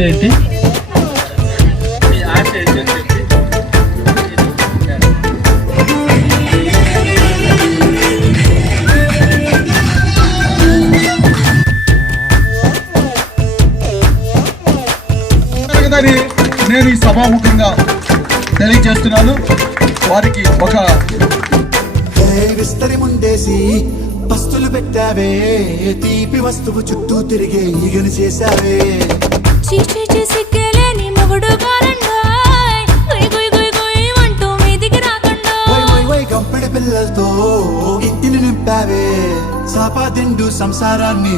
పేరేంటి? నేను ఈ సభాముఖంగా తెలియజేస్తున్నాను. వారికి ఒక విస్తరి ముందేసి పస్తులు పెట్టావే, తీపి వస్తువు చుట్టూ తిరిగే ఈగను చేశావే. గంపెడి పిల్లలతో ఇంటిని నింపావే, సాపా దిండు సంసారాన్ని